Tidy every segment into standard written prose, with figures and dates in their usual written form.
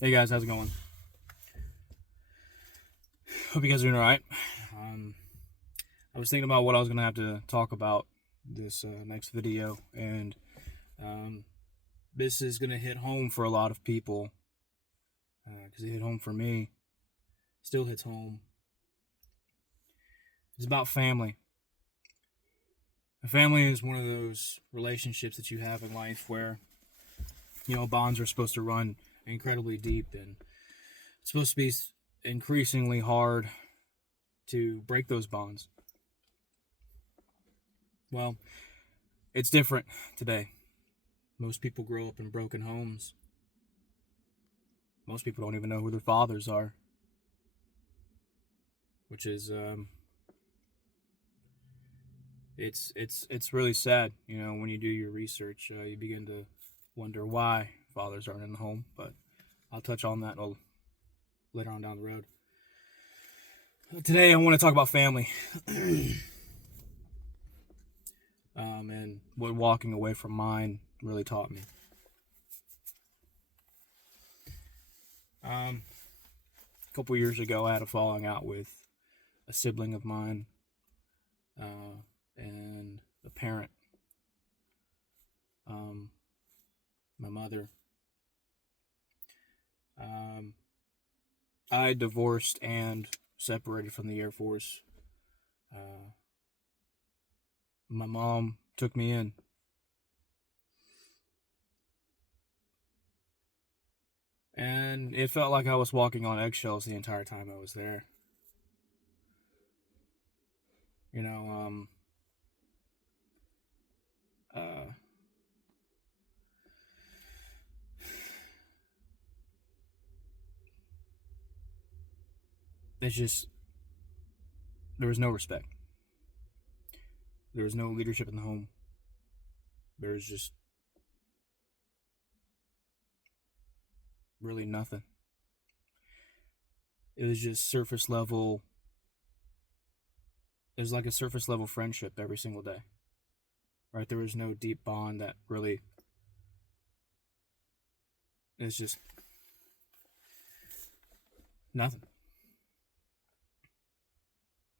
Hey guys, how's it going? Hope you guys are doing all right. Um, I was thinking about what I was gonna have to talk about this next video, and um, this is gonna hit home for a lot of people because it hit home for me. Still hits home. It's about family. A family is one of those relationships that you have in life where bonds are supposed to run incredibly deep, and it's supposed to be increasingly hard to break those bonds. Well, it's different today. Most people grow up in broken homes. Most people don't even know who their fathers are, which is it's really sad. When you do your research, you begin to wonder why fathers aren't in the home. But I'll touch on that later on down the road. Today, I want to talk about family, and what walking away from mine really taught me. A couple years ago, I had a falling out with a sibling of mine, and a parent, my mother. I divorced and separated from the Air Force. Uh, my mom took me in. And it felt like I was walking on eggshells the entire time I was there. You know, um, uh, it's just, there was no respect. There was no leadership in the home. There was just really nothing. It was just surface level. It was like a surface level friendship every single day. Right? There was no deep bond that really. It's just nothing.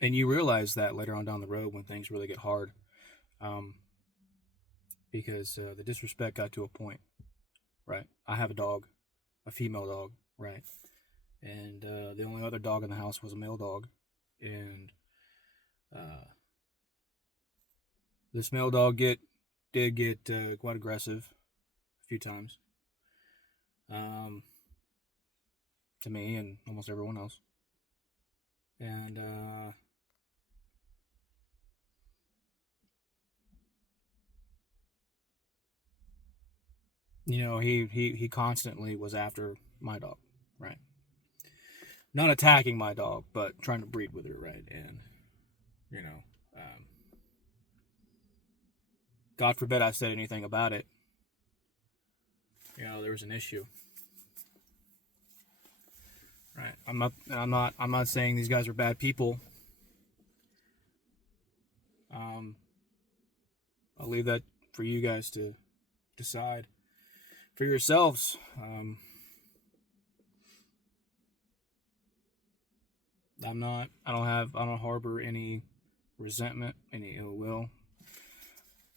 And you realize that later on down the road when things really get hard, um, because the disrespect got to a point. Right? I have a dog, a female dog. Right? And the only other dog in the house was a male dog, and uh, this male dog did get quite aggressive a few times, um, to me and almost everyone else, and he constantly was after my dog, right? Not attacking my dog, but trying to breed with her, right? And you know, um, God forbid I said anything about it. There was an issue. Right. I'm not saying these guys are bad people. Um, I'll leave that for you guys to decide for yourselves. I don't harbor any resentment, any ill will.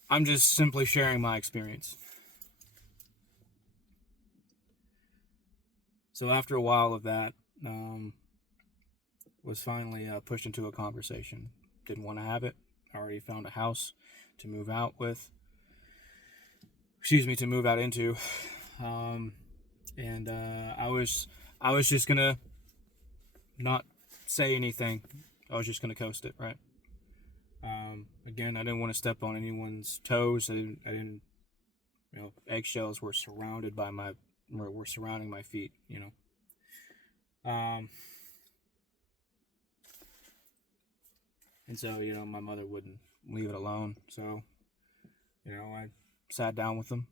I'm just simply sharing my experience. So after a while of that, was finally pushed into a conversation. Didn't want to have it. Already found a house to move out with. To move out into. Um, and I was just gonna not say anything. I was just gonna coast it, right? Again, I didn't want to step on anyone's toes. I didn't. Eggshells were surrounding my feet. Um, and so my mother wouldn't leave it alone. So I sat down with them,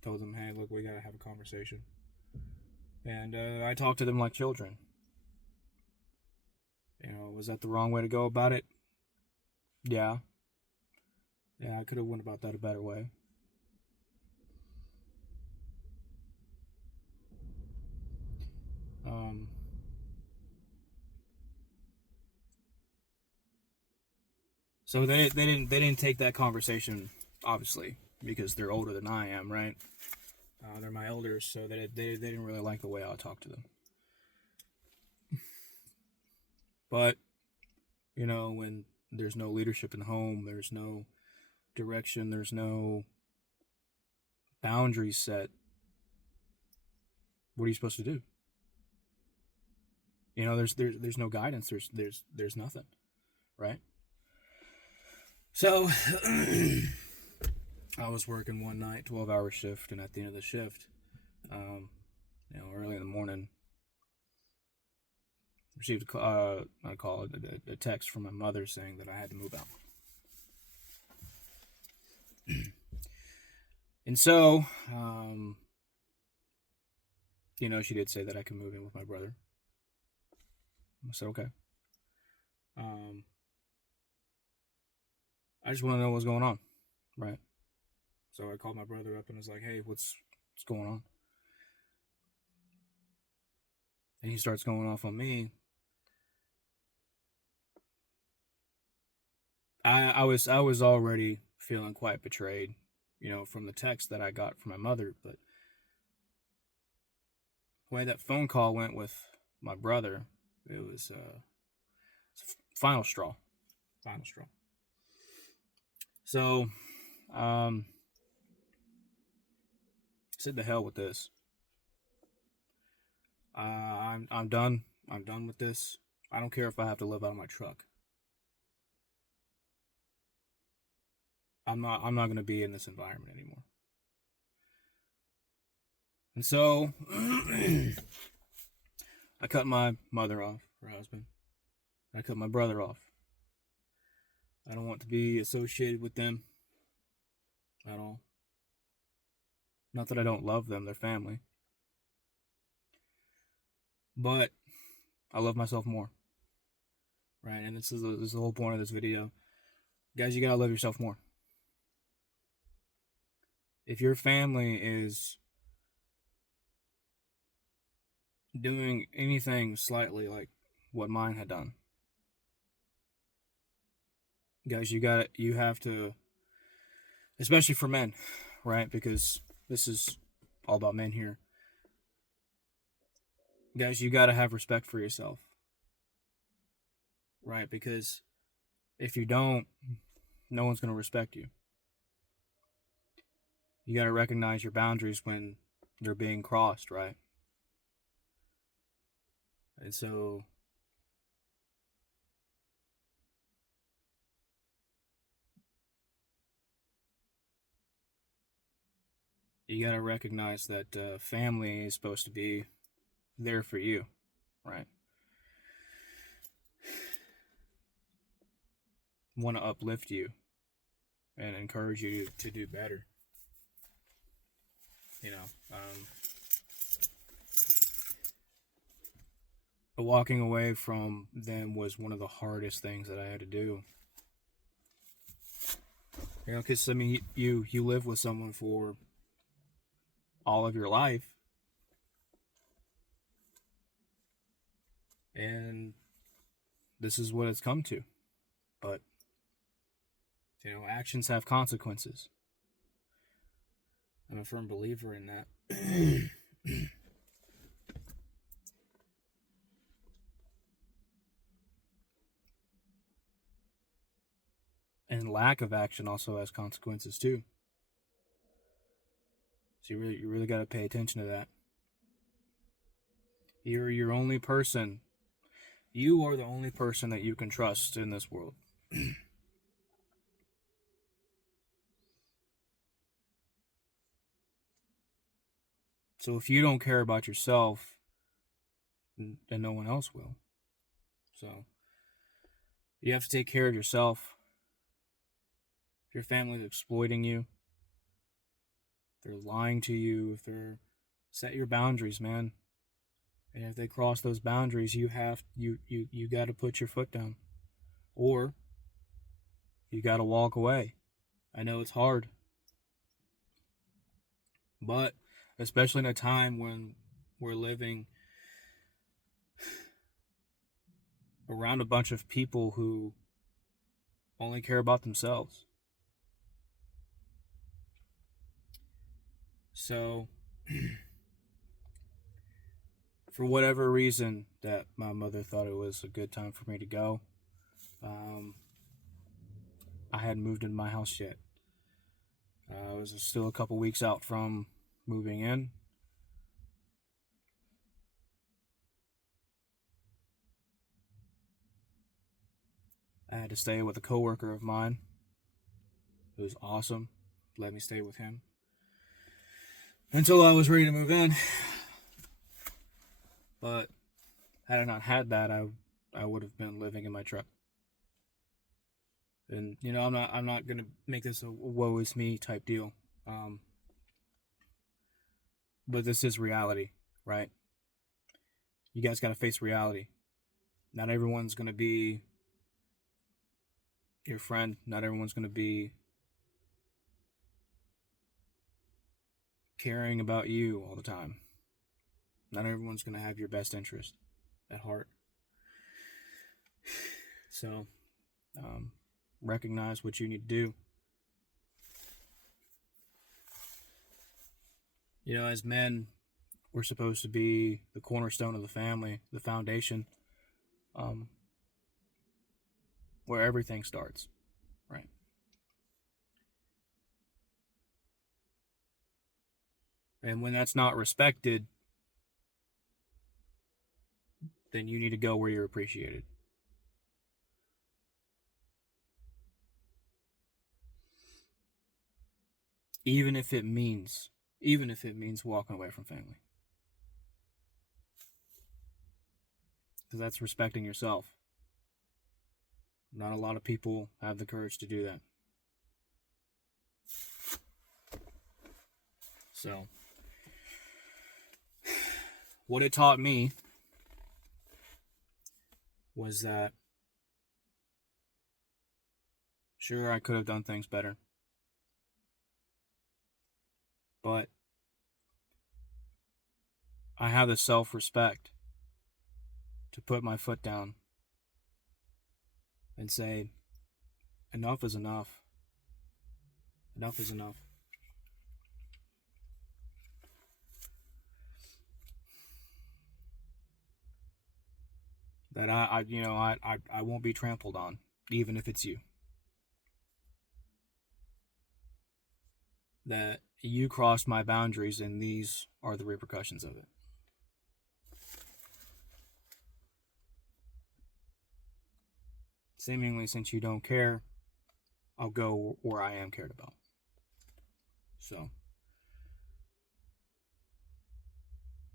told them, hey, look, we gotta have a conversation, and I talked to them like children. Was that the wrong way to go about it? Yeah, yeah, I could have went about that a better way. So they didn't take that conversation, obviously, because they're older than I am, right? They're my elders, so they didn't really like the way I talked to them. But when there's no leadership in the home, there's no direction, there's no boundaries set. What are you supposed to do? There's no guidance. There's nothing, right? So I was working one night, 12-hour shift, and at the end of the shift, early in the morning, received a text from my mother saying that I had to move out. And so, she did say that I could move in with my brother. I said, okay. I just want to know what's going on, right? So I called my brother up and was like, hey, what's going on? And he starts going off on me. I was already feeling quite betrayed, from the text that I got from my mother. But the way that phone call went with my brother, it was final straw. Final straw. So, said the hell with this. I'm done. I'm done with this. I don't care if I have to live out of my truck. I'm not going to be in this environment anymore. And so I cut my mother off, her husband. I cut my brother off. I don't want to be associated with them at all. Not that I don't love them, they're family. But I love myself more. Right? And this is the whole point of this video. Guys, you gotta love yourself more. If your family is doing anything slightly like what mine had done, guys, you have to, especially for men, right? Because this is all about men here. Guys, you gotta have respect for yourself, right? Because if you don't, no one's gonna respect you. You gotta recognize your boundaries when they're being crossed, right? And so you gotta recognize that family is supposed to be there for you, right? Want to uplift you and encourage you to do better. But walking away from them was one of the hardest things that I had to do. Because you live with someone for all of your life, and this is what it's come to. But actions have consequences. I'm a firm believer in that. And lack of action also has consequences too. So you really got to pay attention to that. You're your only person. You are the only person that you can trust in this world. So if you don't care about yourself, then no one else will. So you have to take care of yourself. If your family's exploiting you, if they're lying to you, if they're set your boundaries, man. And if they cross those boundaries, you got to put your foot down, or you got to walk away. I know it's hard, but especially in a time when we're living around a bunch of people who only care about themselves. So, for whatever reason that my mother thought it was a good time for me to go, um, I hadn't moved into my house yet. I was still a couple weeks out from moving in. I had to stay with a coworker of mine who was awesome. Let me stay with him until I was ready to move in. But had I not had that, I would have been living in my truck. And I'm not gonna make this a woe is me type deal. But this is reality, right? You guys gotta face reality. Not everyone's gonna be your friend. Not everyone's gonna be caring about you all the time. Not everyone's gonna have your best interest at heart. So, recognize what you need to do. As men, we're supposed to be the cornerstone of the family, the foundation, where everything starts, right? And when that's not respected, then you need to go where you're appreciated. Even if it means walking away from family. Because that's respecting yourself. Not a lot of people have the courage to do that. So, what it taught me was that, sure, I could have done things better. But I have the self-respect to put my foot down and say, enough is enough. Enough is enough. That I won't be trampled on, even if it's you. That you crossed my boundaries and these are the repercussions of it. Seemingly, since you don't care, I'll go where I am cared about. So,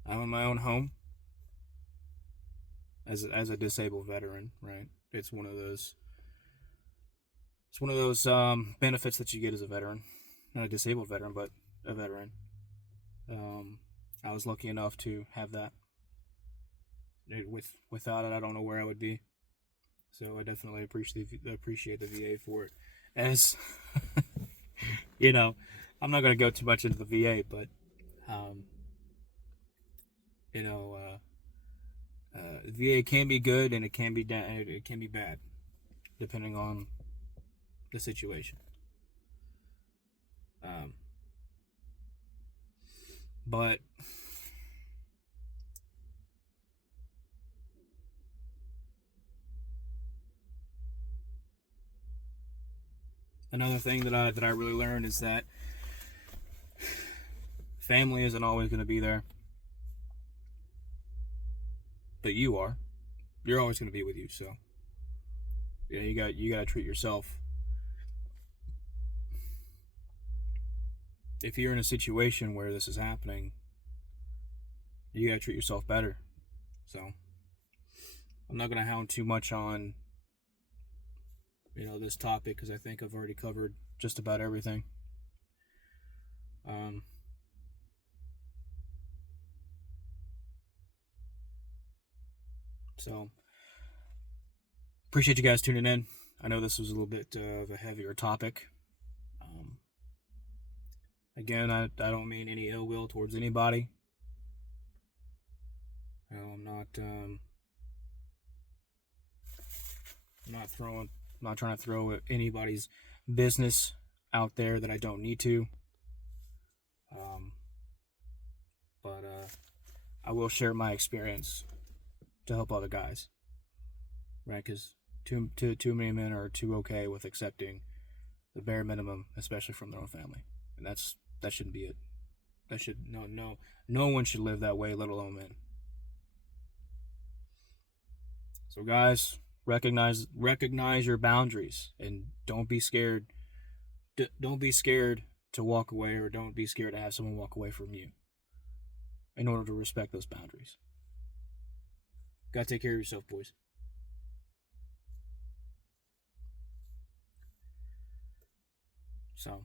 I'm in my own home as a disabled veteran, right? It's one of those benefits that you get as a veteran. Not a disabled veteran, but a veteran. I was lucky enough to have that. Without it, I don't know where I would be. So I definitely appreciate the VA for it. As I'm not going to go too much into the VA, but VA can be good and it can be bad, depending on the situation. But another thing that I really learned is that family isn't always going to be there, but you are. You're always going to be with you. So yeah, you got to treat yourself. If you're in a situation where this is happening, you got to treat yourself better. So I'm not going to hound too much on this topic because I think I've already covered just about everything. So appreciate you guys tuning in. I know this was a little bit of a heavier topic. Again, I don't mean any ill will towards anybody. I'm not I'm not trying to throw anybody's business out there that I don't need to. Um, but I will share my experience to help other guys, right? Because too many men are too okay with accepting the bare minimum, especially from their own family, and that shouldn't be it. That should no one should live that way, let alone men. So guys, recognize your boundaries and don't be scared. Don't be scared to walk away, or don't be scared to have someone walk away from you in order to respect those boundaries. Gotta take care of yourself, boys. So,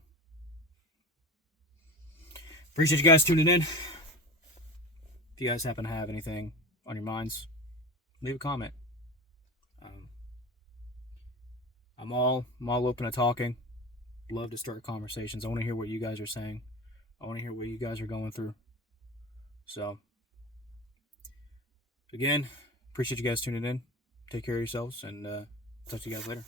appreciate you guys tuning in. If you guys happen to have anything on your minds, leave a comment. Um, I'm all open to talking. Love to start conversations. I want to hear what you guys are saying. I want to hear what you guys are going through. So, again, appreciate you guys tuning in. Take care of yourselves, and talk to you guys later.